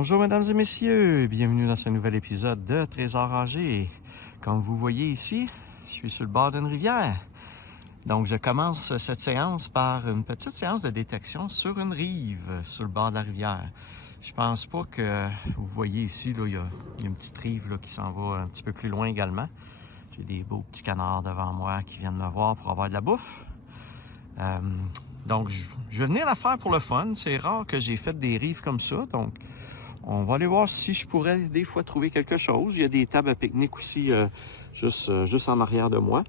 Bonjour mesdames et messieurs, bienvenue dans ce nouvel épisode de Trésor âgé. Comme vous voyez ici, je suis sur le bord d'une rivière. Donc je commence cette séance par une petite séance de détection sur une rive, sur le bord de la rivière. Je pense pas que vous voyez ici, là, il y a une petite rive là, qui s'en va un petit peu plus loin également. J'ai des beaux petits canards devant moi qui viennent me voir pour avoir de la bouffe. Donc je vais venir la faire pour le fun. C'est rare que j'ai fait des rives comme ça, donc on va aller voir si je pourrais des fois trouver quelque chose. Il y a des tables à pique-nique aussi juste en arrière de moi.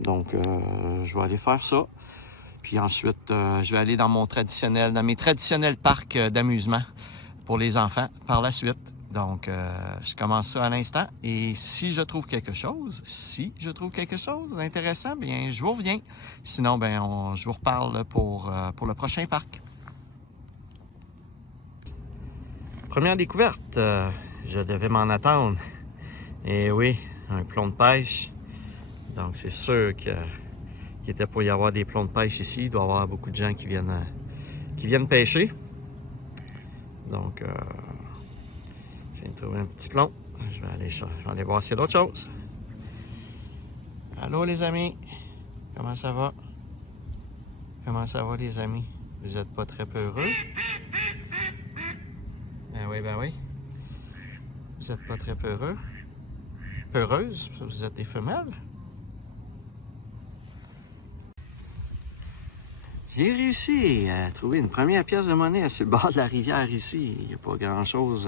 Donc, je vais aller faire ça. Puis ensuite, je vais aller dans mes traditionnels parcs d'amusement pour les enfants par la suite. Donc, je commence ça à l'instant. Et si je trouve quelque chose d'intéressant, bien, je vous reviens. Sinon, bien, je vous reparle pour le prochain parc. Première découverte, je devais m'en attendre. Et oui, un plomb de pêche. Donc c'est sûr qu'il était pour y avoir des plombs de pêche ici. Il doit y avoir beaucoup de gens qui viennent pêcher. Donc je viens de trouver un petit plomb. Je vais aller voir s'il y a d'autres choses. Allô les amis, comment ça va? Comment ça va les amis? Vous n'êtes pas très peureux? Ben oui. Vous n'êtes pas très peureux? Peureuse? Vous êtes des femelles? J'ai réussi à trouver une première pièce de monnaie sur le bord de la rivière ici. Il n'y a pas grand-chose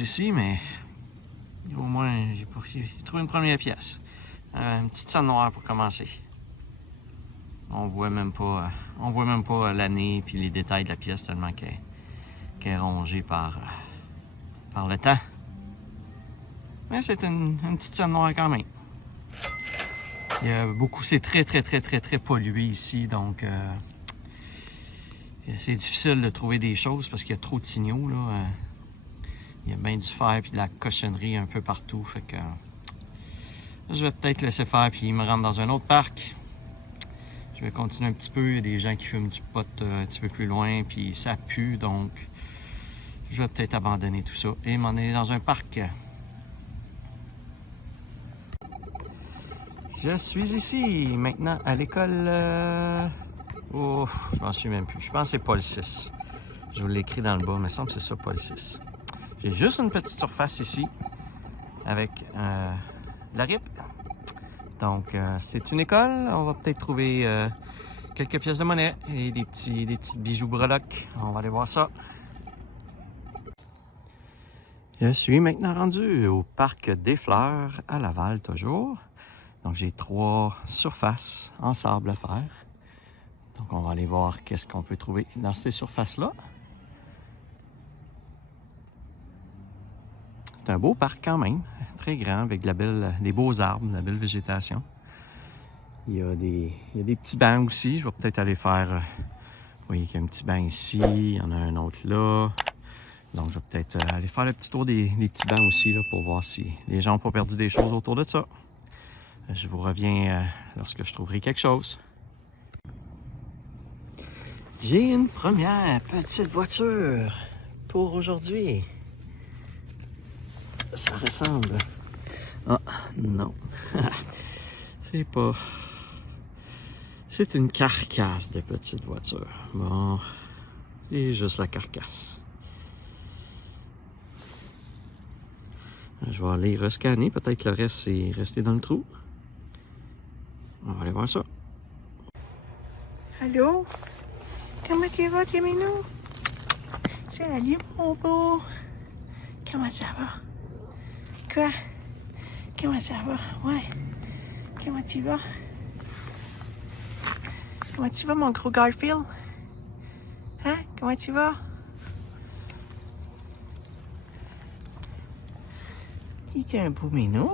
ici, mais au moins j'ai trouvé une première pièce. Une petite sonne noire pour commencer. On voit même pas l'année puis les détails de la pièce tellement qu'elle est rongée par le temps. Mais c'est une petite sonne noire quand même. Il y a beaucoup, c'est très pollué ici, donc c'est difficile de trouver des choses parce qu'il y a trop de signaux, là. Il y a bien du fer et de la cochonnerie un peu partout, fait que je vais peut-être laisser faire puis me rendre dans un autre parc. Je vais continuer un petit peu, il y a des gens qui fument du pot un petit peu plus loin, puis ça pue, donc je vais peut-être abandonner tout ça et m'en aller dans un parc. Je suis ici, maintenant, à l'école... Oh, je m'en souviens même plus. Je pense que c'est Paul 6. Je vous l'écris dans le bas, mais il me semble que c'est ça, Paul 6. J'ai juste une petite surface ici, avec de la RIP. Donc, c'est une école. On va peut-être trouver quelques pièces de monnaie et des petits bijoux breloques. On va aller voir ça. Je suis maintenant rendu au parc des Fleurs, à Laval, toujours. Donc, j'ai 3 surfaces en sable à faire. Donc, on va aller voir qu'est-ce qu'on peut trouver dans ces surfaces-là. C'est un beau parc quand même, très grand, avec des beaux arbres, de la belle végétation. Il y a des petits bancs aussi. Je vais peut-être aller faire... vous voyez qu'il y a un petit banc ici, il y en a un autre là. Donc, je vais peut-être aller faire le petit tour des petits bancs aussi, là, pour voir si les gens n'ont pas perdu des choses autour de ça. Je vous reviens lorsque je trouverai quelque chose. J'ai une première petite voiture pour aujourd'hui. Ça ressemble... Ah, non. C'est pas... C'est une carcasse de petite voiture. Bon, c'est juste la carcasse. Je vais aller rescanner. Peut-être le reste est resté dans le trou. On va aller voir ça. Allô? Comment tu vas, Timino? Salut, mon beau. Comment ça va? Quoi? Comment ça va? Ouais. Comment tu vas? Comment tu vas, mon gros Garfield? Hein? Comment tu vas? Tu es un beau minou?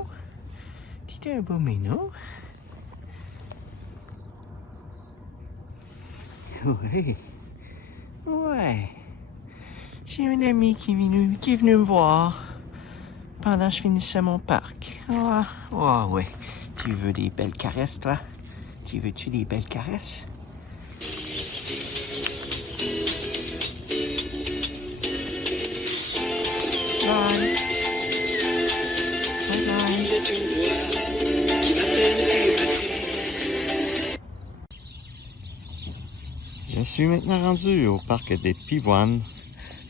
Tu es un beau minou? Ouais. Ouais. J'ai un ami qui est venu me voir pendant que je finissais mon parc. Oh, ouais. Tu veux des belles caresses, toi? Veux-tu des belles caresses? bye. Bye bye. Je suis maintenant rendu au parc des Pivoines.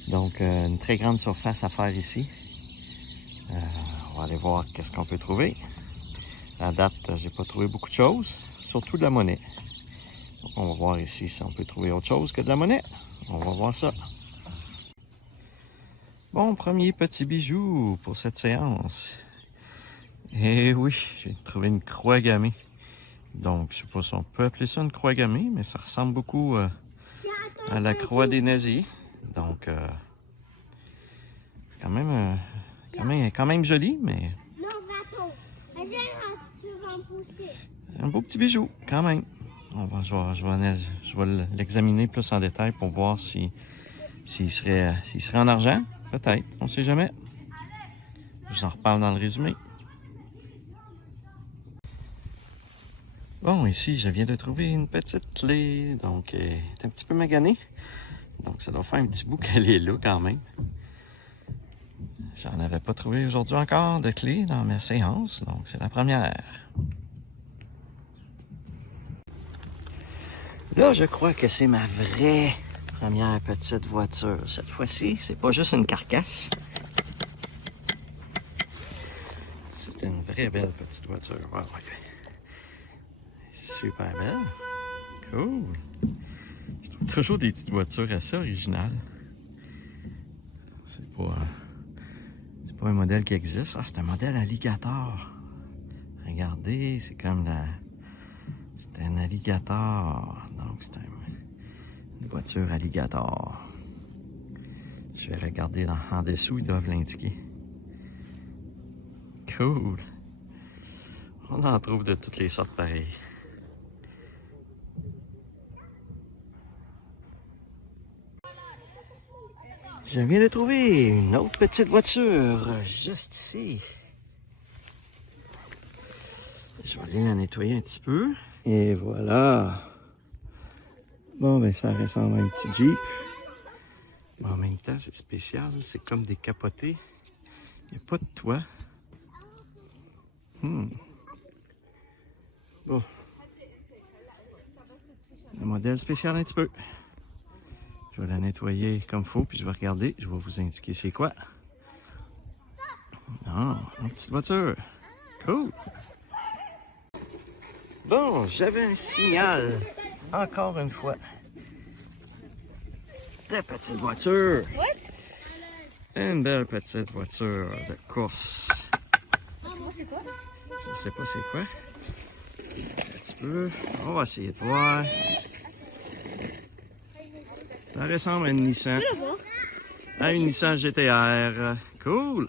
Donc, une très grande surface à faire ici. On va aller voir qu'est-ce qu'on peut trouver. À date, j'ai pas trouvé beaucoup de choses, surtout de la monnaie. Donc, on va voir ici si on peut trouver autre chose que de la monnaie. On va voir ça. Bon, premier petit bijou pour cette séance. Et oui, j'ai trouvé une croix gammée. Donc, je sais pas si on peut appeler ça une croix gammée, mais ça ressemble beaucoup à la croix des nazis. Donc, c'est quand même joli, mais un beau petit bijou, quand même. Je vais l'examiner plus en détail pour voir s'il serait en argent. Peut-être, on ne sait jamais. Je vous en reparle dans le résumé. Bon, ici, je viens de trouver une petite clé. Donc, elle est un petit peu maganée. Donc, ça doit faire un petit bout qu'elle est là quand même. J'en avais pas trouvé aujourd'hui encore de clé dans mes séances. Donc, c'est la première. Là, je crois que c'est ma vraie première petite voiture. Cette fois-ci, c'est pas juste une carcasse. C'est une vraie belle petite voiture. Wow. Super belle. Cool. Je trouve toujours des petites voitures assez originales. C'est pas un modèle qui existe. Ah, c'est un modèle alligator. Regardez, c'est comme c'est un alligator. Donc, c'est une voiture alligator. Je vais regarder en dessous, ils doivent l'indiquer. Cool. On en trouve de toutes les sortes pareilles. Je viens de trouver une autre petite voiture, juste ici. Je vais aller la nettoyer un petit peu. Et voilà. Bon, ben ça ressemble à un petit Jeep. Mais en même temps, c'est spécial. C'est comme décapoté. Il n'y a pas de toit. Bon. Un modèle spécial un petit peu. Je vais la nettoyer comme il faut, puis je vais regarder. Je vais vous indiquer c'est quoi. Ah, une petite voiture. Cool. Bon, j'avais un signal. Encore une fois. La petite voiture. Une belle petite voiture de course. C'est quoi? Je ne sais pas c'est quoi. Un petit peu. On va essayer de voir. Ça ressemble à une Nissan. À une Nissan GTR. Cool.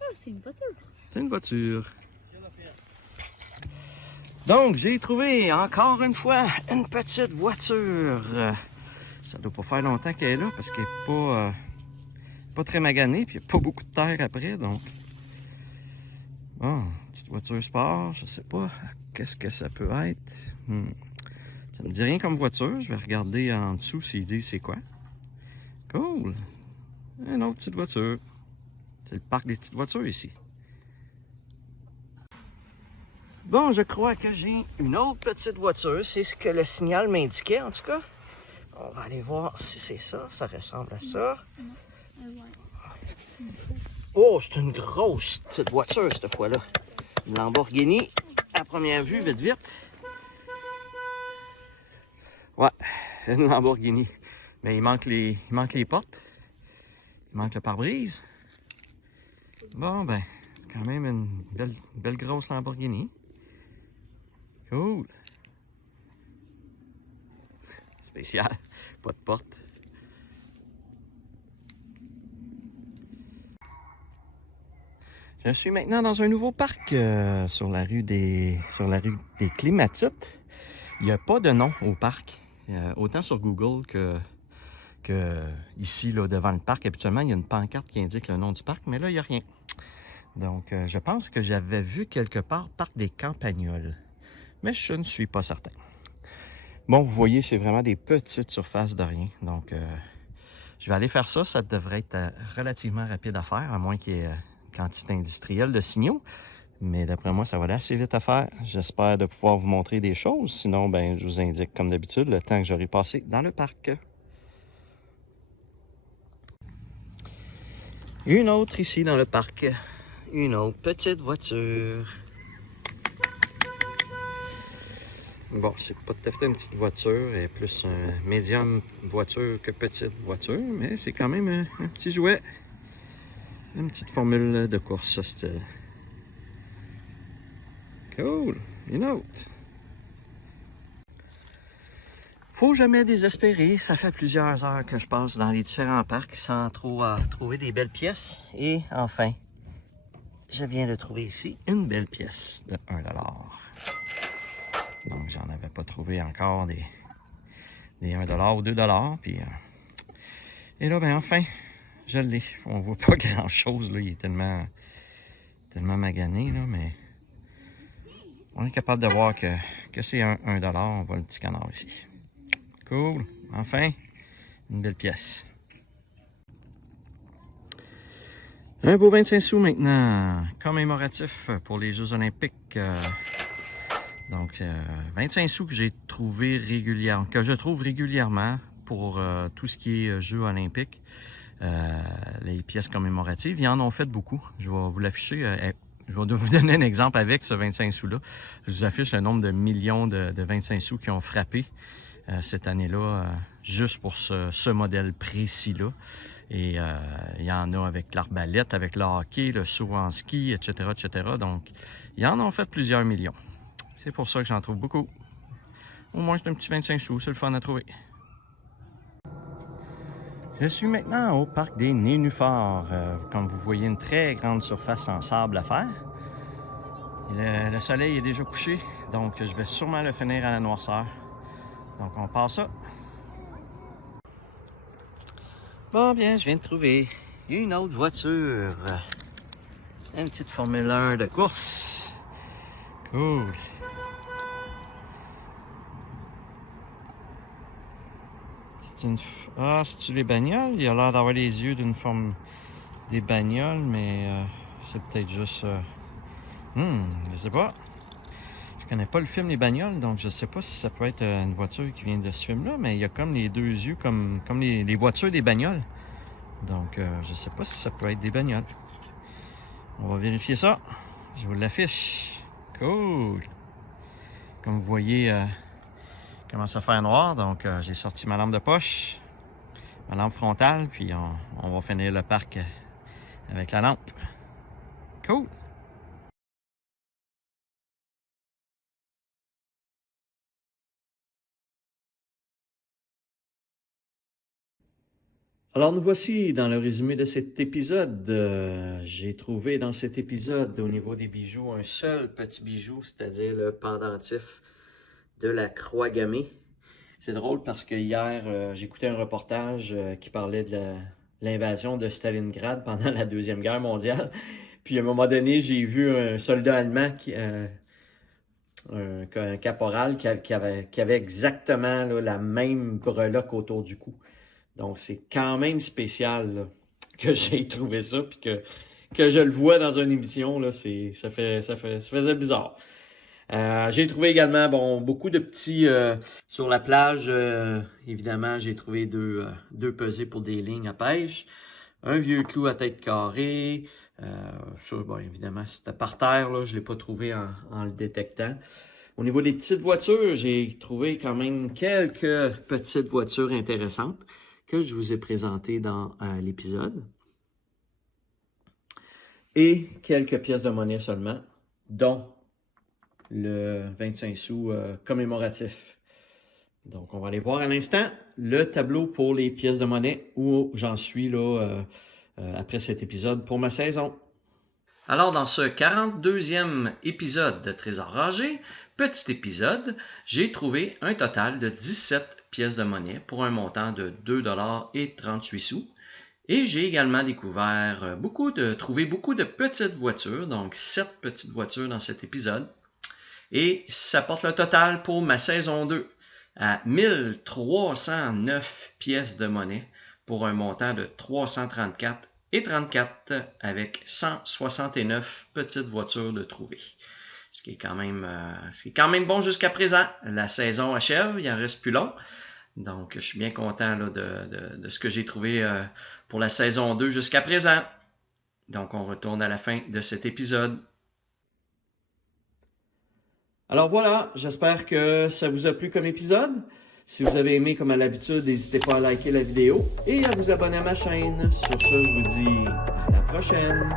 Ah, c'est une voiture. C'est une voiture. Donc, j'ai trouvé encore une fois une petite voiture. Ça doit pas faire longtemps qu'elle est là parce qu'elle n'est pas très maganée puis il n'y a pas beaucoup de terre après. Donc, bon, petite voiture sport, je sais pas qu'est-ce que ça peut être. Ça me dit rien comme voiture. Je vais regarder en dessous s'ils disent c'est quoi. Cool. Une autre petite voiture. C'est le parc des petites voitures ici. Bon, je crois que j'ai une autre petite voiture. C'est ce que le signal m'indiquait, en tout cas. On va aller voir si c'est ça. Ça ressemble à ça. Oh, c'est une grosse petite voiture, cette fois-là. Une Lamborghini, à première vue, vite, vite. Ouais, une Lamborghini. Mais il manque les portes. Il manque le pare-brise. Bon, ben, c'est quand même une belle grosse Lamborghini. Cool. Spécial. Pas de porte. Je suis maintenant dans un nouveau parc sur la rue des Clématites. Il n'y a pas de nom au parc. Autant sur Google que ici, là, devant le parc. Habituellement, il y a une pancarte qui indique le nom du parc, mais là, il n'y a rien. Donc, je pense que j'avais vu quelque part Parc des Campagnols. Mais je ne suis pas certain. Bon, vous voyez, c'est vraiment des petites surfaces de rien. Donc, Je vais aller faire ça. Ça devrait être relativement rapide à faire, à moins qu'il y ait quantité industrielle de signaux. Mais d'après moi, ça va aller assez vite à faire. J'espère de pouvoir vous montrer des choses. Sinon, ben, je vous indique, comme d'habitude, le temps que j'aurai passé dans le parc. Une autre ici dans le parc. Une autre petite voiture. Bon, c'est pas tout à fait une petite voiture, elle est plus un médium voiture que petite voiture, mais c'est quand même un petit jouet. Une petite formule de course, ce style. Cool! Une autre. Faut jamais désespérer. Ça fait plusieurs heures que je passe dans les différents parcs sans trop trouver des belles pièces. Et enfin, je viens de trouver ici une belle pièce de 1 $. Donc, j'en avais pas trouvé encore des 1 $ ou 2 $. Puis, et là, ben enfin, je l'ai. On voit pas grand-chose, là. Il est tellement magané, là, mais on est capable de voir que c'est 1 $. On voit le petit canard ici. Cool. Enfin, une belle pièce. Un beau 25 sous maintenant, commémoratif pour les Jeux olympiques. Donc, 25 sous que j'ai trouvé régulièrement, que je trouve régulièrement pour tout ce qui est Jeux olympiques. Les pièces commémoratives, ils en ont fait beaucoup. Je vais vous l'afficher. Je vais vous donner un exemple avec ce 25 sous-là. Je vous affiche le nombre de millions de 25 sous qui ont frappé cette année-là, juste pour ce modèle précis-là. Et il y en a avec l'arbalète, avec le hockey, le saut en ski, etc., etc. Donc, ils en ont fait plusieurs millions. C'est pour ça que j'en trouve beaucoup. Au moins, c'est un petit 25 sous, c'est le fun à trouver. Je suis maintenant au parc des Nénuphars. Comme vous voyez, une très grande surface en sable à faire. Le soleil est déjà couché, donc je vais sûrement le finir à la noirceur. Donc, on passe ça. Bon, bien, je viens de trouver une autre voiture. Une petite Formule 1 de course. Cool. Ah, c'est-tu les bagnoles? Il a l'air d'avoir les yeux d'une forme des bagnoles, mais c'est peut-être juste... je sais pas. Je connais pas le film Les Bagnoles, donc je sais pas si ça peut être une voiture qui vient de ce film-là, mais il y a comme les deux yeux comme les voitures des bagnoles. Donc je sais pas si ça peut être des bagnoles. On va vérifier ça. Je vous l'affiche. Cool! Comme vous voyez... commence à faire noir, donc j'ai sorti ma lampe de poche, ma lampe frontale, puis on va finir le parc avec la lampe. Cool! Alors nous voici dans le résumé de cet épisode. J'ai trouvé dans cet épisode au niveau des bijoux un seul petit bijou, c'est-à-dire le pendentif de la croix gammée. C'est drôle parce que hier, j'écoutais un reportage qui parlait de l'invasion de Stalingrad pendant la Deuxième Guerre mondiale. Puis à un moment donné, j'ai vu un soldat allemand, un caporal, qui avait exactement là, la même breloque autour du cou. Donc c'est quand même spécial là, que j'ai trouvé ça, puis que je le vois dans une émission, là, ça faisait bizarre. J'ai trouvé également beaucoup de petits sur la plage. Évidemment, j'ai trouvé deux pesées pour des lignes à pêche. Un vieux clou à tête carrée. Ça, évidemment, c'était par terre. Là, je ne l'ai pas trouvé en le détectant. Au niveau des petites voitures, j'ai trouvé quand même quelques petites voitures intéressantes que je vous ai présentées dans l'épisode. Et quelques pièces de monnaie seulement, dont le 25 sous commémoratif. Donc, on va aller voir à l'instant le tableau pour les pièces de monnaie où j'en suis là après cet épisode pour ma saison. Alors, dans ce 42e épisode de Trésor rangé, petit épisode, j'ai trouvé un total de 17 pièces de monnaie pour un montant de 2 $ et 38 sous. Et j'ai également découvert trouvé beaucoup de petites voitures, donc 7 petites voitures dans cet épisode. Et ça porte le total pour ma saison 2 à 1309 pièces de monnaie pour un montant de 334,34 avec 169 petites voitures de trouver. Ce qui est quand même bon jusqu'à présent. La saison achève, il en reste plus long. Donc, je suis bien content là, de ce que j'ai trouvé pour la saison 2 jusqu'à présent. Donc, on retourne à la fin de cet épisode. Alors voilà, j'espère que ça vous a plu comme épisode. Si vous avez aimé comme à l'habitude, n'hésitez pas à liker la vidéo et à vous abonner à ma chaîne. Sur ce, je vous dis à la prochaine.